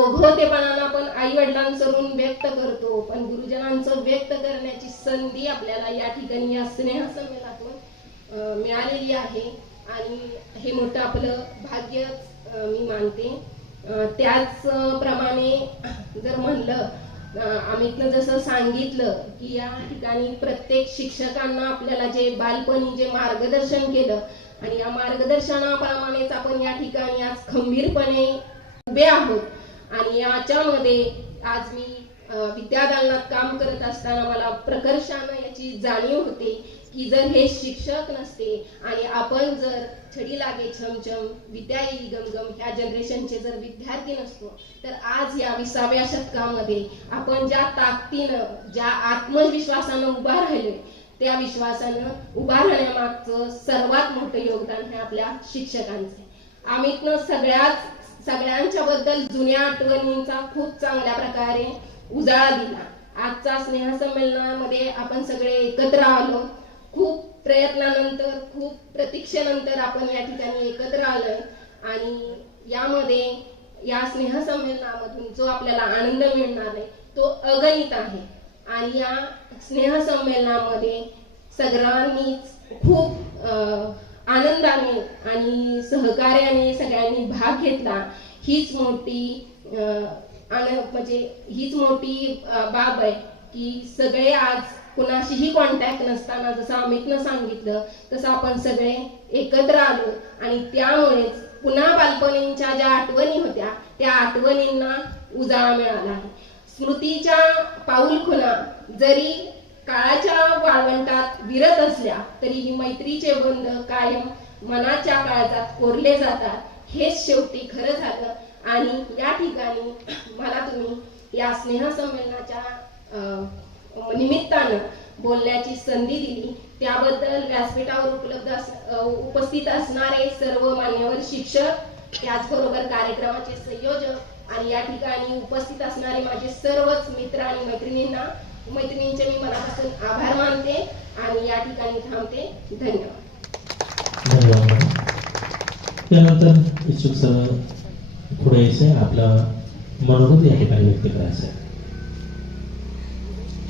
ओघवतेपणाला आपण आई वडिलांकडून व्यक्त करतो पण गुरुजनांचं व्यक्त करण्याची संधी आपल्याला या ठिकाणी या स्नेहसंमेलनातून मिळालेली आहे. आणि हे मोठं आपलं भाग्य मी मानते. त्याचप्रमाणे जर म्हणलं अमितनं जसं सांगितलं की या ठिकाणी प्रत्येक शिक्षकांना आपल्याला जे बालपणी जे मार्गदर्शन केलं आणि या मार्गदर्शनाप्रमाणेच आपण या ठिकाणी आज खंबीरपणे उभे आहोत. आणि याच्यामध्ये आज मी विद्यादालनात काम करत असताना मला प्रकर्षानं याची जाणीव होते की जर हे शिक्षक नसते आणि आपण जर छडी लागे छमछम विद्या येई गमगम ह्या जनरेशनचे जर विद्यार्थी नसतो तर आज या विसाव्या शतकामध्ये आपण ज्या ताकदीनं ज्या आत्मविश्वासानं उभा राहिलोय त्या विश्वासानं उभा राहण्यामागचं सर्वात मोठं योगदान हे आपल्या शिक्षकांचं आहे. अमितनं सगळ्याच सगळ्यांच्या बद्दल जुन्या आठवणींचा खूप चांगल्या प्रकारे उजाळा दिला. आजच्या स्नेहसंमेलनामध्ये आपण सगळे एकत्र आलो. खूप प्रयत्नानंतर खूप प्रतीक्षेनंतर आपण या ठिकाणी एकत्र आलोय. आणि यामध्ये या स्नेहसंमेलनामधून जो आपल्याला आनंद मिळणार आहे तो अगणित आहे. आणि या स्नेहसंमेलनामध्ये सगळ्यांनीच खूप अं, आनंदाने आणि सहकार्याने सगळ्यांनी भाग घेतला. हीच मोठी आनंद म्हणजे हीच मोठी बाब आहे की सगळे आज कुणाशीही कॉन्टॅक्ट नसताना जसं अमितनं सांगितलं तसं आपण सगळे एकत्र आलो आणि त्यामुळेच पुन्हा बालपणींच्या ज्या आठवणी होत्या त्या आठवणींना उजाळा मिळाला आहे. स्मृतीच्या पाऊलखुणा जरी काळाच्या वाळवंटात विरत असल्या तरीही मैत्रीचे बंध कायम मनाच्या काळजात कोरले जातात. हेच शेवटी खरं झालं. आणि या ठिकाणी मला तुम्ही या स्नेहसंमेलनाच्या निमित्तानं बोलण्याची संधी दिली. त्याबद्दल व्यासपीठावर उपलब्ध अस उपस्थित असणारे सर्व मान्यवर शिक्षक त्याचबरोबर कार्यक्रमाचे संयोजक आणि या ठिकाणी उपस्थित असणारे माझे सर्वच मित्र आणि मैत्रिणींना मैत्रिणींचे मी मनापासून आभार मानते आणि या ठिकाणी थांबते. धन्यवाद. धन्यवाद. त्यानंतर इच्छुक सर पुढे यायचं. आपला मनोगत या ठिकाणी व्यक्त करायचं आहे.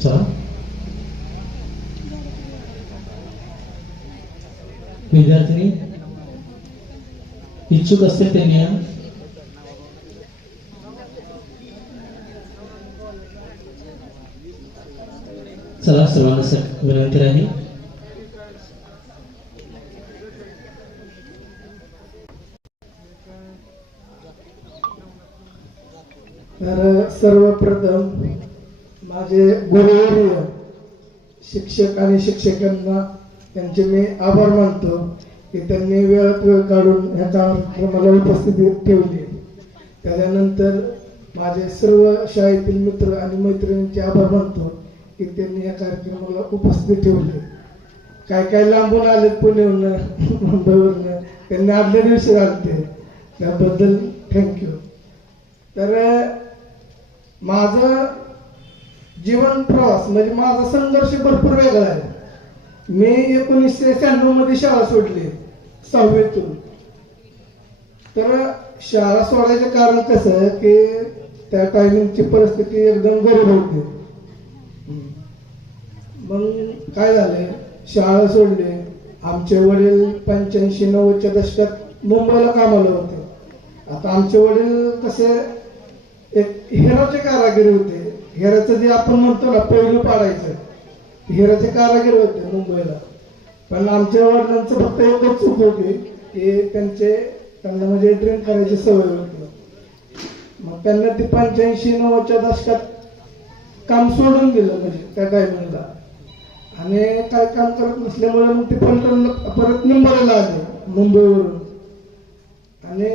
चला. विद्यार्थी इच्छुक असते त्यांनी या. चला सर्वांना विनंती राहील तर सर्वप्रथम माझे गुरुवर्य शिक्षक आणि शिक्षकांना त्यांचे मी आभार मानतो की त्यांनी वेळात वेळ काढून ह्या कार्यक्रमाला उपस्थिती ठेवली त्याच्यानंतर माझे सर्व शाळेतील मित्र आणि मैत्रिणींचे आभार मानतो. की त्यांनी या कार्यक्रमाला उपस्थित ठेवले. काय काय लांबून आले पुण्याहून मुंबईवरनं त्यांनी आदल्या दिवशी आलते. त्याबद्दल थँक्यू तर माझं जीवन प्रवास म्हणजे माझा संघर्ष भरपूर वेगळा आहे. मी एकोणीसशे शहाण्णवमध्ये शाळा सोडली सहावीतून. तर शाळा सोडायचं कारण कसं की त्या टायमिंगची परिस्थिती एकदम गरीब होती. मग काय झालं शाळा सोडली. आमचे वडील पंच्याऐंशी नव्वदच्या दशकात मुंबईला कामाला होते. आता आमचे वडील कसे एक हिराचे कारागिरी होते. हिराचं जे आपण म्हणतो ना पहिलं पाडायचं. हिराचे कारागिर होते मुंबईला. पण आमच्या वडिलांचं फक्त एकच चूक होती की त्यांचे त्यांना म्हणजे ड्रिंक करायची सवय होती. मग त्यांना ते पंच्याऐंशी नव्वदच्या दशकात काम सोडून दिलं म्हणजे त्या टायमिंगला आणि काय काम करत नसल्यामुळे मग ते पलटण परत निंबरला आले मुंबईवरून. आणि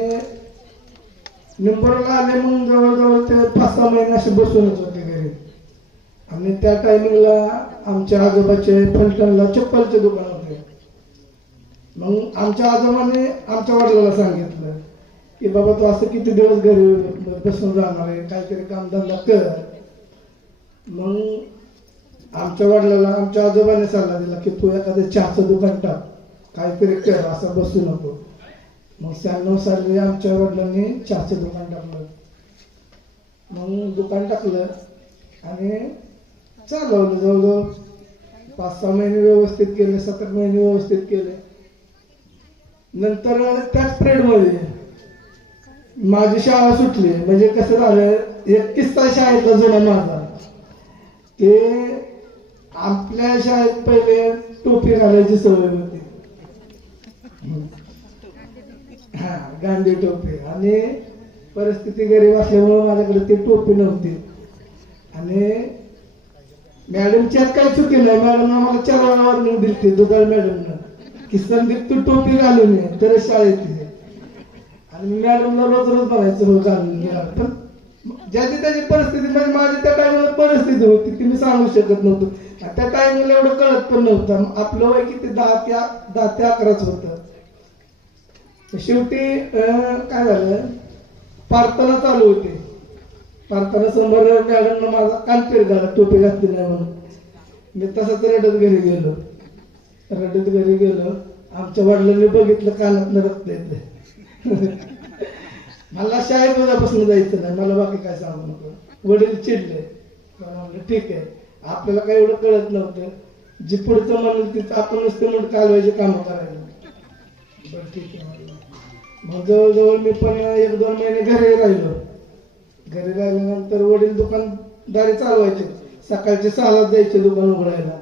निंबरला आले मग जवळजवळ ते पाच सहा महिने असे बसूनच होते घरी. आणि त्या टायमिंगला आमच्या आजोबाचे फलटणला चप्पलचे दुकान होते. मग आमच्या आजोबाने आमच्या वडिलाला सांगितलं की बाबा तू असं किती दिवस घरी बसून राहणार आहे काहीतरी कामधंदा कर. मग आमच्या वडिलाला आमच्या आजोबाने सल्ला दिला की तू एखादं चहाचं दुकान टाक काहीतरी कर असं बसू नको. मग शहाण्णव साली आमच्या वडिलांनी चहाचं दुकान टाकलं. मग दुकान टाकलं आणि चालवलं जवळजवळ पाच सहा महिने व्यवस्थित केले सात आठ महिने व्यवस्थित केले. नंतर त्याच पिरियडमध्ये माझी शाळा सुटली. म्हणजे कसं झालं एक किस्सा शाळेतला जुना माझा. ते आपल्या शाळेत पहिले टोपी घालायची सवय होती. हा गांधी टोपी. आणि परिस्थिती गरीब असल्यामुळे माझ्याकडे ती टोपी नव्हती. आणि मॅडमच्यात काय चुकी नाही. मॅडम आम्हाला चार वेळा वॉर्निंग दिली होती दुधाळ मॅडमनं. की संदीप तू टोपी घालून ये तर शाळेत आणि मॅडमला रोज रोज बघायचं रोज घालून पण ज्याची त्याची परिस्थिती म्हणजे माझी त्या टायमाला परिस्थिती होती ती मी सांगू शकत नव्हतो. त्या टायमाला एवढं कळत पण नव्हतं. आपलं वय किती? दहा ते दहा ते अकराच होतं. शेवटी काय झालं? प्रार्थना चालू होती. प्रार्थना समोर मॅडमनं माझा कान झाला टोपी घातली नाही म्हणून. मी तसंच रडत घरी गेलो. रडत घरी गेलो. आमच्या वडिलांनी बघितलं कानात रक्त येते मला शाळेत उद्यापासून जायचं नाही. मला बाकी काय सांगू नको. वडील चिडले. पण म्हणलं ठीक आहे. आपल्याला काही एवढं कळत नव्हतं. जी पुढचं म्हणून तिथं आपण नुसतं म्हणून कालवायचे कामं करायला. बरं ठीक आहे. मग जवळजवळ मी पण एक दोन महिने घरी राहिलो. घरी राहिल्यानंतर वडील दुकानदारी चालवायचे. सकाळचे सहालाच जायचे दुकान उघडायला.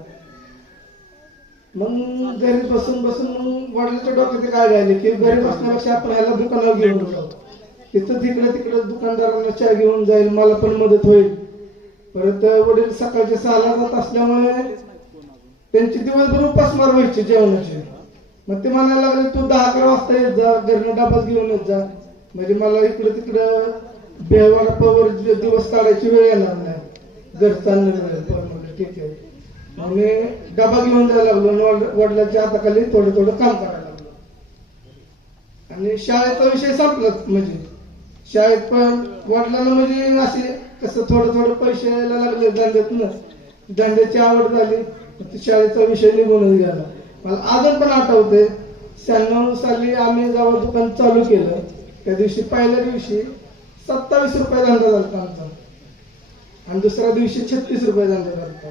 मग घरी बसून बसून मग वडिलाच्या डोक्यात काय आली की घरी बसण्यापेक्षा आपण ह्याला दुकानावर घेऊन जाऊ. तिथं तिकडे तिकडे दुकानदारांना चहा घेऊन जाईल मला पण मदत होईल. परत वडील सकाळचे सहाला जात असल्यामुळे त्यांची दिवसभर उपासमार व्हायची जेवणाची. मग ते म्हणायला लागले तू दहा अकरा वाजता येत जा घरनं डबाच घेऊन येत जा. म्हणजे मला इकडं तिकडं बेवारपावर दिवस काढायची वेळ येणार नाही. घरचा निर्णय ठीक आहे. मग मी डबा घेऊन जायला लागलो आणि वडिलांच्या हाताखाली थोडं थोडं काम करायला लागलो. आणि शाळेचा विषय संपलाच म्हणजे. शाळेत पण वडिलांना म्हणजे असे कसं थोडं थोडं पैसे यायला लागले धंद्यातून. दांड्याची आवड झाली शाळेचा विषय निघूनच गेला. मला अजून पण आठवते शहाण्णव साली आम्ही जेव्हा दुकान चालू केलं. त्या दिवशी पहिल्या दिवशी सत्तावीस रुपये धंदा झाला आमचा. आणि दुसऱ्या दिवशी छत्तीस रुपये धंदा झाला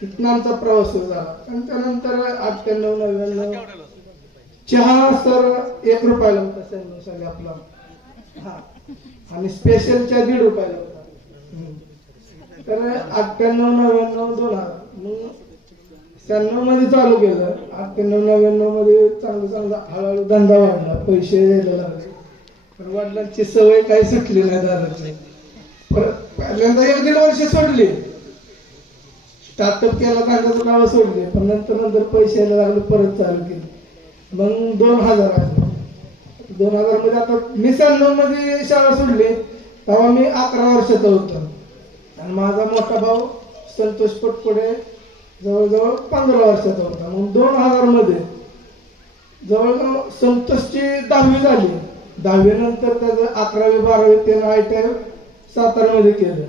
तिथनं आमचा प्रवास सुरू झाला. आणि त्यानंतर अठ्ठ्याण्णव नव्याण्णव. चहा सर एक रुपयाला होता शहाण्णव साली आपला. आणि स्पेशल च्या दीड रुपयाला होता. तर अठ्ठ्याण्णव नव्याण्णव दोन हजार. मग शहाण्णवमध्ये चालू केलं. अठ्ठ्याण्णव नव्याण्णवमध्ये चांगलं चांगला हळूहळू धंदा वाढला. पैसे द्यायला लागले. पण वडिलांची सवय काही सुटली नाही दादाची. परत पहिल्यांदा एक दीड वर्ष सोडली. स्टार्टअप केला धंद्याचं नाव सोडले. पण नंतर नंतर पैसे यायला लागले परत चालू केले. मग दोन हजार आले. दोन हजारमध्ये आता मी शहाण्णवमध्ये शाळा सोडली तेव्हा मी अकरा वर्षाचा होतो. आणि माझा मोठा भाऊ संतोष पटपुडे जवळजवळ पंधरा वर्षाचा होता. मग दोन हजारमध्ये जवळजवळ संतोषची दहावी झाली. दहावी नंतर त्याचं अकरावी बारावी त्यानं आय टी आय सातारमध्ये केलं.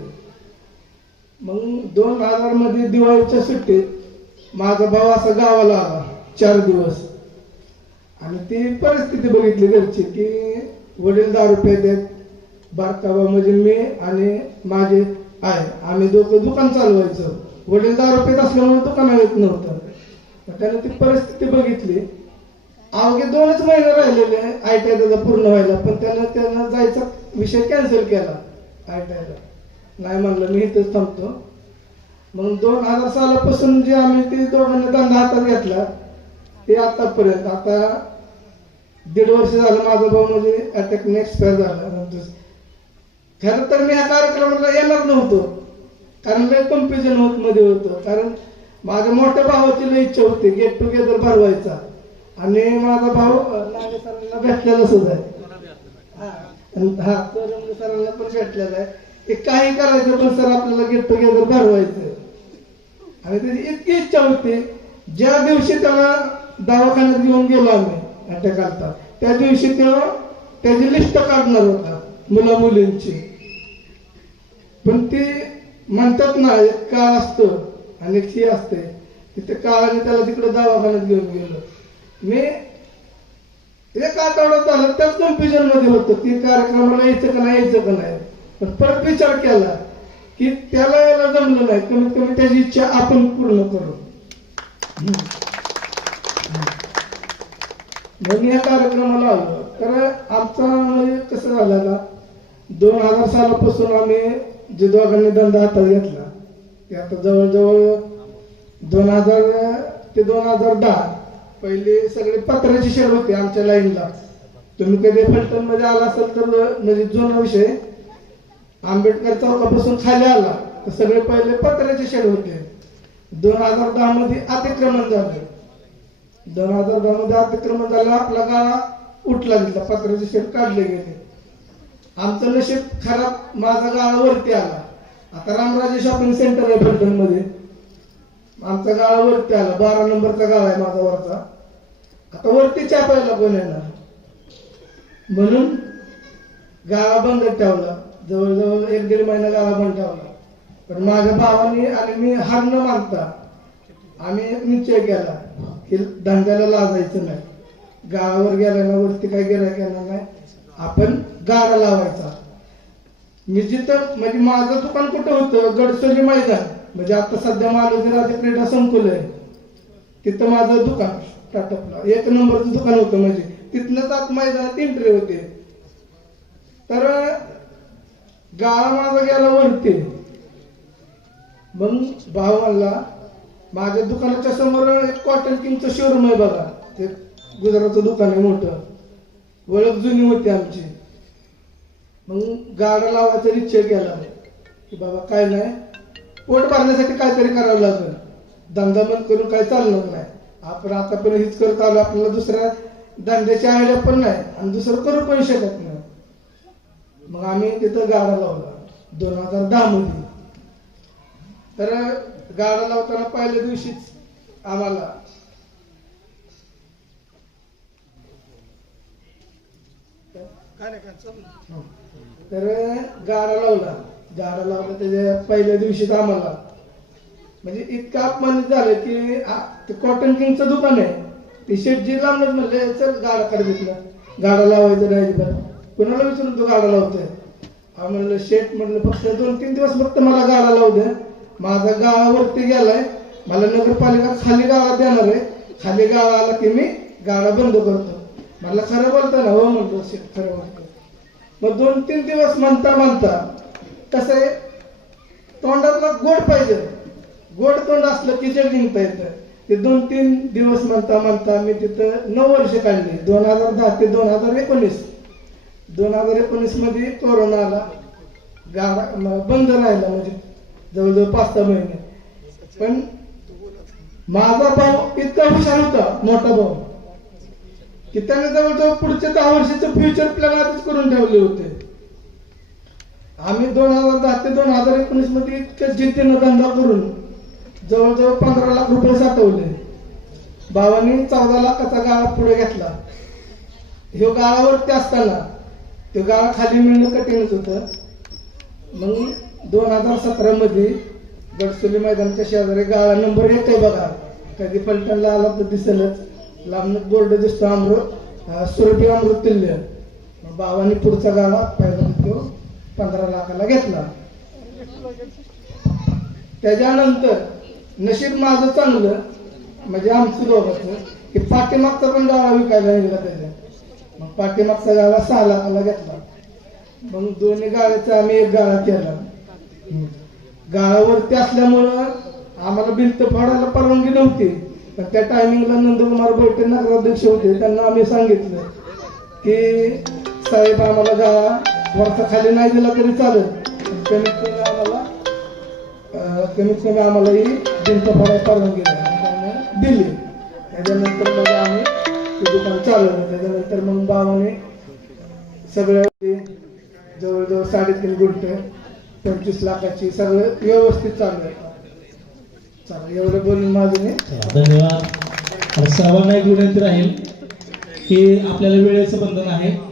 मग दोन हजारमध्ये दिवाळीच्या सुट्टीत माझा भाऊ असा गावाला आला. चार दिवस. आणि ती परिस्थिती बघितली घरची की वडील दारू पेतात बारकावा म्हणजे मी आणि माझे आहे आम्ही दोघं दुकान चालवायचो. वडील दारू पेत असल्यामुळे दुकान येत नव्हतं. मग त्याने ती परिस्थिती बघितली. अवघे दोनच महिने राहिलेले आय टी आय पूर्ण व्हायला पण त्यानं त्यानं जायचा विषय कॅन्सल केला आय टी आयला नाही म्हणलं मी इथेच थांबतो. मग दोन हजार सालापासून जे आम्ही ते दोघांनी धंदा हातात घेतला ते आतापर्यंत आता दीड वर्ष झालं माझा भाऊ म्हणजे अटॅकने एक्सपायर झाला. खरं तर मी या कार्यक्रमाला येणार नव्हतो. कारण लय कन्फ्युजन होत मध्ये होतं. कारण माझ्या मोठ्या भावाची लय इच्छा होती गेट टुगेदर भरवायचा. आणि माझा भाऊ अं, सरांना भेटलेला सुद्धा आहे. हा आणि सरांना पण भेटलेला आहे. ते काही करायचं पण सर आपल्याला गेट टुगेदर भरवायचं. आणि त्याची इतकी इच्छा होती ज्या दिवशी त्याला दवाखान्यात घेऊन गेलो आम्ही अटॅक त्या दिवशी तेव्हा त्याची लिस्ट काढणार होता मुला मुलींची. पण ती म्हणतात ना एक काळ असतो आणि एक ही असते. तिथे काळाने त्याला तिकडे दवाखान्यात घेऊन गेलो. मी एक आठवडा झाला त्याच कन्फ्युजनमध्ये होतो की कार्यक्रमाला यायचं का नाही यायचं का नाही. पण परत विचार केला की त्याला यायला जमलं नाही. कमीत कमी त्याची इच्छा आपण पूर्ण करू. हम्म. या कार्यक्रमाला आलो. तर आमचा म्हणजे कसं झालं ना दोन हजार सालापासून आम्ही जे दोघांनी धंदा हातात घेतला. ते आता जवळजवळ दोन हजार ते दोन हजार दहा पहिले सगळे पत्राची शेड होते आमच्या लाईनला तुम्ही कधी फलटणमध्ये आला असेल तर म्हणजे जुना विषय. आंबेडकर चौकापासून खाली आला. तर सगळे पहिले पत्र्याचे शेड होते. दोन हजार दहा मध्ये अतिक्रमण झालं. दोन हजार दोन मध्ये अतिक्रमण झालं आपला गाळा उठला गेला पत्र्याचे शेप काढले गेले. आमचं नशीब खराब माझा गाळा वरती आला. आता रामराजे शॉपिंग सेंटर आहे फलटणमध्ये आमचा गाळा वरती आला. बारा नंबरचा गाळा आहे माझा वरचा. आता वरती चापायला कोण येणार? म्हणून गाळा बंद ठेवला. जवळजवळ एक दीड महिना गाळा बंद ठेवला. पण माझ्या भावाने आणि मी हार न मानता आम्ही निश्चय केला की धंद्याला लाजायचं नाही. गाळावर गेल्यानं वरती काय गिरायक येणार नाही. आपण गारा लावायचा. मी जिथं म्हणजे माझं दुकान कुठं होतं? गडसोली मैदान. म्हणजे आता सध्या मालवजी राजे क्रीडा संकुल आहे. तिथं माझं दुकान स्टार्टअपला एक नंबरचं दुकान होतं म्हणजे. तिथनंच आत मैदानात एंट्री होते. तर गाळा माझा गेला वरती. मग भाव म्हणला माझ्या दुकानाच्या समोर एक कॉटन किंगचं शोरूम आहे बघा. ते गुजरातचं दुकान आहे मोठं. ओळख जुनी होती आमची. मग गाडा लावायचा निश्चय केला. की बाबा काय नाही. पोट भरण्यासाठी काहीतरी करावं लागेल. धंदा बंद करून काय चालणार नाही. आपण आतापर्यंत हीच करत आलो. आपल्याला दुसऱ्या धंद्याची आयडिया पण नाही. आणि दुसरं करू पण शकत नाही. मग आम्ही तिथं गाडा लावला. दोन हजार दहा मध्ये. तर गाडा लावताना पहिल्या दिवशीच आम्हाला तर गाडा लावला. गाडा लावला त्याच्या पहिल्या दिवशीच आम्हाला. म्हणजे इतकं अपमानित झालं की ते कॉटन किंगचं दुकान आहे. ते शेटजी लावणार म्हणले चल गाडा कर घेतला गाडा लावायचं नाही अजिबात. कोणाला विचारून तो गाडा लावतोय? म्हणलं शेट म्हणलं फक्त दोन तीन दिवस फक्त मला गाडा लावू द्या. माझा गावावरती गेलाय. मला नगरपालिका खाली गावात देणार आहे. खाली गाळा की मी गाडा बंद करतो. मला खरं बोलता ना हो म्हणतो खरं बोलतो मग दोन तीन दिवस म्हणता म्हणता कसं आहे? तोंडातला गोड पाहिजे. गोड तोंड असलं की जग जिंकता येतं. ते दोन तीन दिवस म्हणता म्हणता मी तिथं नऊ वर्ष काढली. दोन हजार दहा ते दोन हजार एकोणीस. दोन हजार एकोणीसमध्ये कोरोना आला गाडा बंद राहिला. म्हणजे जवळजवळ पाच सहा महिने. पण माझा भाऊ इतका हुशार होता मोठा भाऊ की त्याने जवळजवळ पुढच्या दहा वर्षाचं फ्युचर प्लॅन आधीच करून ठेवले होते. आम्ही दोन हजार दहा ते दोन हजार एकोणीसमध्ये इतक्या जिद्दीनं धंदा करून जवळजवळ पंधरा लाख रुपये साठवले. बाबांनी चौदा लाखाचा गाळा पुढे घेतला. ह्यो गाळावरती असताना तो गाळा खाली मिळणं कठीणच होतं. मग दोन हजार सतरा मध्ये गडचोली मैदानाच्या शेजारी गाळा नंबर एक आहे बघा. कधी पलटणला आला तर दिसेलच. लांब बोर्ड दिसतो अमृत. अं, सुरभी अमृत तुल्य बाबांनी पुढचा गाळा पहिला तो पंधरा लाखाला घेतला. त्याच्यानंतर नशीब माझं चांगलं. म्हणजे आमचं दोघांचं. की पाठीमागचा पण गाळा विकायला निघाला त्याच्या. मग पाठीमागचा गाळा सहा लाखाला घेतला. मग दोन्ही गाळ्याचा आम्ही एक गाळा केला. गाळावरती असल्यामुळं आम्हाला भिंत फाडायला परवानगी नव्हती. तर त्या टायमिंगला नंदकुमार बैठे नगराध्यक्ष होते. त्यांना आम्ही सांगितलं की साहेब आम्हाला गाळा वरचा खाली नाही दिला तरी चालेल. कमीत कमी आम्हाला कमीत कमी आम्हाला ही भिंत फाडायला परवानगी दिली. त्याच्यानंतर मग आम्ही ते दुकान चालवलं. त्याच्यानंतर मग बाबाने सगळ्या जवळजवळ साडेतीन गुंठे पंचवीस लाखाची सगळं व्यवस्थित चालू आहे. चालेल एवढं बोलून माझं मी धन्यवाद. सर्वांना एक विनंती राहील की आपल्याला वेळेचं बंधन आहे.